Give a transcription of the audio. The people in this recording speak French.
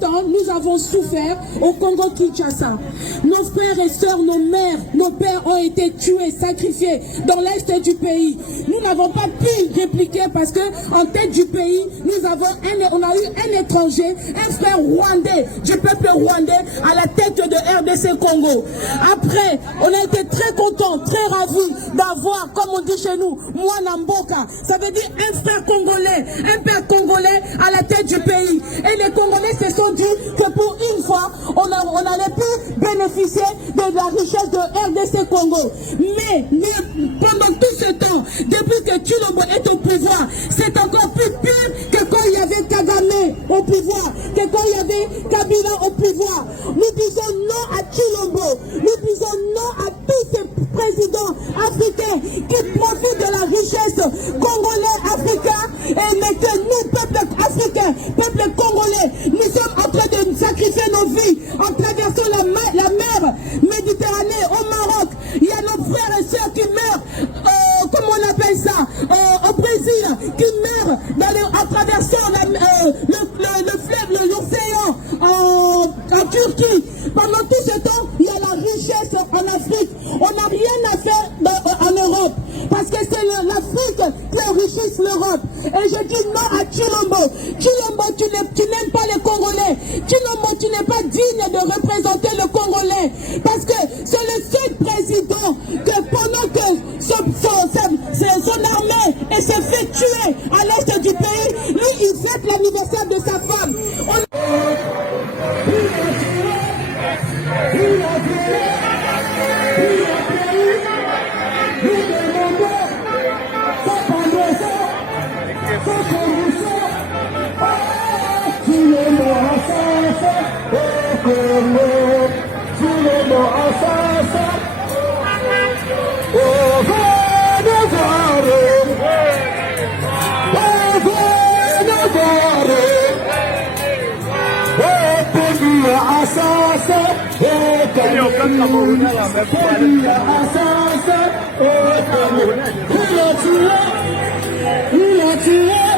longtemps, nous avons souffert au Congo-Kinshasa. Nos frères et sœurs, nos mères, nos pères ont été tués, sacrifiés dans l'est du pays. Nous n'avons pas pu répliquer parce que en tête du pays, on a eu un étranger, un frère rwandais, du peuple rwandais, à la tête de RDC Congo. Après, on a été très contents, très ravis d'avoir, comme on dit chez nous, Mwana Mboka. Ça veut dire un frère congolais, un père congolais à la tête du pays. Et les Congolais se sont dit que pour une fois, on allait plus bénéficier de la richesse de RDC Congo. Mais pendant tout ce temps, depuis que Tshilombo est au pouvoir, c'est encore plus pire que quand il y avait Kagame au pouvoir, que quand il y avait Kabila au pouvoir. Nous disons non à Tshilombo, nous disons non à tous ces présidents africains qui profitent de la richesse congolais africain, et mais que nous, peuple africain, peuple congolais, nous sommes en train de sacrifier nos vies en traversant la mer Méditerranée au Maroc. Il y a nos frères et sœurs qui meurent, comment on appelle ça, au Brésil, qui meurent en traversant le fleuve, l'océan en Turquie. Pendant tout ce temps, il y a la richesse en Afrique. On n'a rien à faire en Europe, parce que c'est l'Afrique qui enrichisse l'Europe. Et je dis non à Tshilombo. Tshilombo, tu n'aimes pas les Congolais. Tshilombo, tu n'es pas digne de représenter le Congolais, parce que c'est le seul président que pendant que son armée s'est fait tuer à l'est du pays, lui il fête l'anniversaire de sa femme. Il a tué